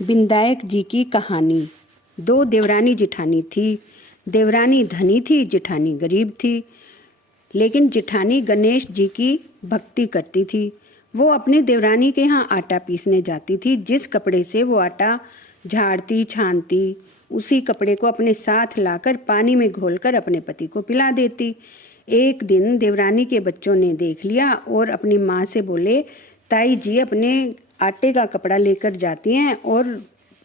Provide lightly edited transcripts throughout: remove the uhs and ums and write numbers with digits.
विनायक जी की कहानी। दो देवरानी जिठानी थी। देवरानी धनी थी, जिठानी गरीब थी। लेकिन जिठानी गणेश जी की भक्ति करती थी। वो अपनी देवरानी के यहाँ आटा पीसने जाती थी। जिस कपड़े से वो आटा झाड़ती छानती, उसी कपड़े को अपने साथ लाकर पानी में घोलकर अपने पति को पिला देती। एक दिन देवरानी के बच्चों ने देख लिया और अपनी माँ से बोले, ताई जी अपने आटे का कपड़ा लेकर जाती हैं और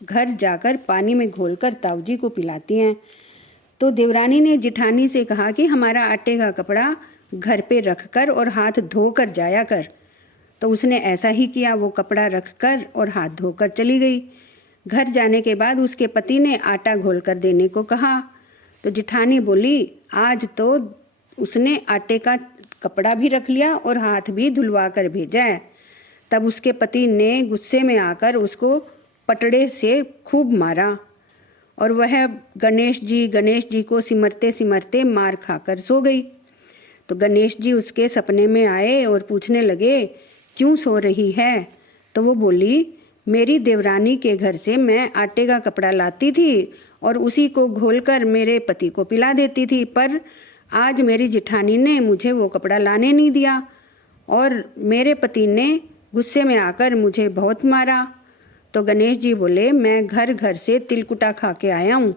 घर जाकर पानी में घोलकर ताऊ जी को पिलाती हैं। तो देवरानी ने जिठानी से कहा कि हमारा आटे का कपड़ा घर पे रखकर और हाथ धोकर जाया कर। तो उसने ऐसा ही किया। वो कपड़ा रखकर और हाथ धोकर चली गई। घर जाने के बाद उसके पति ने आटा घोलकर देने को कहा। तो जिठानी बोली, आज तो उसने आटे का कपड़ा भी रख लिया और हाथ भी धुलवा कर भेजा है। तब उसके पति ने गुस्से में आकर उसको पटड़े से खूब मारा और वह गणेश जी को सिमरते सिमरते मार खाकर सो गई। तो गणेश जी उसके सपने में आए और पूछने लगे, क्यों सो रही है? तो वो बोली, मेरी देवरानी के घर से मैं आटे का कपड़ा लाती थी और उसी को घोलकर मेरे पति को पिला देती थी, पर आज मेरी जिठानी ने मुझे वो कपड़ा लाने नहीं दिया और मेरे पति ने गुस्से में आकर मुझे बहुत मारा। तो गणेश जी बोले, मैं घर घर से तिलकुटा खा के आया हूँ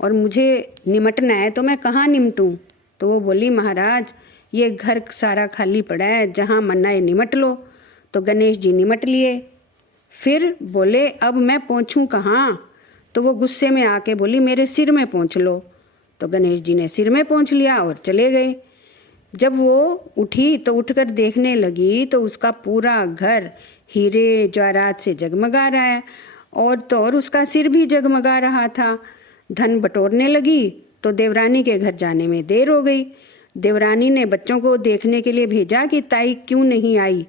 और मुझे निमटना है, तो मैं कहाँ निमटूँ? तो वो बोली, महाराज ये घर सारा खाली पड़ा है, जहाँ मन्ना है निमट लो। तो गणेश जी निमट लिए। फिर बोले, अब मैं पहुँचूँ कहाँ? तो वो गुस्से में आके बोली, मेरे सिर में पहुँच लो। तो गणेश जी ने सिर में पहुँच लिया और चले गए। जब वो उठी तो उठकर देखने लगी तो उसका पूरा घर हीरे जवाहरात से जगमगा रहा है और तो और उसका सिर भी जगमगा रहा था। धन बटोरने लगी तो देवरानी के घर जाने में देर हो गई। देवरानी ने बच्चों को देखने के लिए भेजा कि ताई क्यों नहीं आई।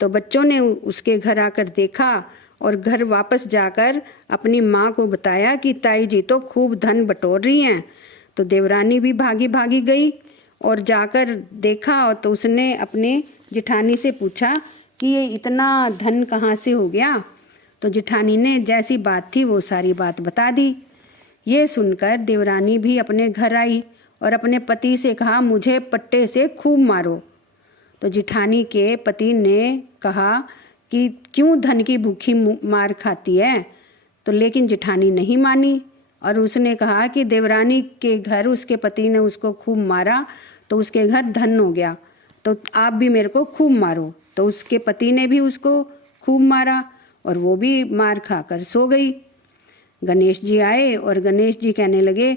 तो बच्चों ने उसके घर आकर देखा और घर वापस जाकर अपनी माँ को बताया कि ताई जी तो खूब धन बटोर रही हैं। तो देवरानी भी भागी भागी गई और जाकर देखा और तो उसने अपने जिठानी से पूछा कि ये इतना धन कहाँ से हो गया। तो जिठानी ने जैसी बात थी वो सारी बात बता दी। ये सुनकर देवरानी भी अपने घर आई और अपने पति से कहा, मुझे पट्टे से खूब मारो। तो जिठानी के पति ने कहा कि क्यों धन की भूखी मार खाती है? तो लेकिन जिठानी नहीं मानी और उसने कहा कि देवरानी के घर उसके पति ने उसको खूब मारा तो उसके घर धन हो गया, तो आप भी मेरे को खूब मारो। तो उसके पति ने भी उसको खूब मारा और वो भी मार खाकर सो गई। गणेश जी आए और गणेश जी कहने लगे,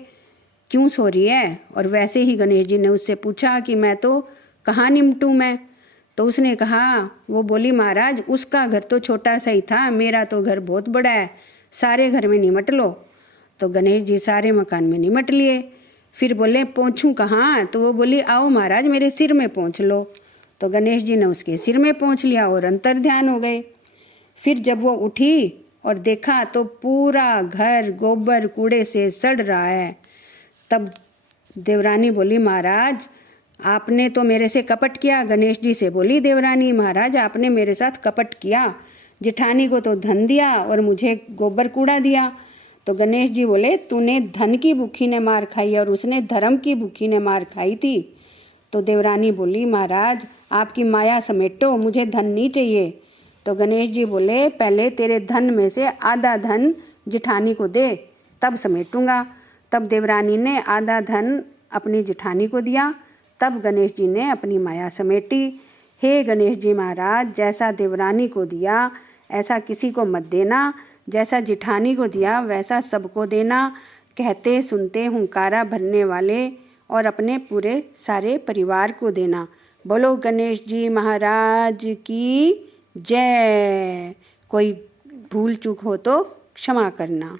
क्यों सो रही है? और वैसे ही गणेश जी ने उससे पूछा कि मैं तो कहाँ निमटूँ मैं? तो उसने कहा, वो बोली, महाराज उसका घर तो छोटा सा ही था, मेरा तो घर बहुत बड़ा है, सारे घर में निमट लो। तो गणेश जी सारे मकान में निमट लिए। फिर बोले, पहुँचूँ कहाँ? तो वो बोली, आओ महाराज मेरे सिर में पहुँच लो। तो गणेश जी ने उसके सिर में पहुँच लिया और अंतर ध्यान हो गए। फिर जब वो उठी और देखा तो पूरा घर गोबर कूड़े से सड़ रहा है। तब देवरानी बोली, महाराज आपने तो मेरे से कपट किया। गणेश जी से बोली देवरानी, महाराज आपने मेरे साथ कपट किया, जिठानी को तो धन दिया और मुझे गोबर कूड़ा दिया। तो गणेश जी बोले, तूने धन की भूखी ने मार खाई और उसने धर्म की भूखी ने मार खाई थी। तो देवरानी बोली, महाराज आपकी माया समेटो, मुझे धन नहीं चाहिए। तो गणेश जी बोले, पहले तेरे धन में से आधा धन जिठानी को दे, तब समेटूंगा। तब देवरानी ने आधा धन अपनी जिठानी को दिया। तब गणेश जी ने अपनी माया समेटी। हे गणेश जी महाराज, जैसा देवरानी को दिया ऐसा किसी को मत देना, जैसा जिठानी को दिया वैसा सबको देना। कहते सुनते हुंकारा भरने वाले और अपने पूरे सारे परिवार को देना। बोलो गणेश जी महाराज की जय। कोई भूल चूक हो तो क्षमा करना।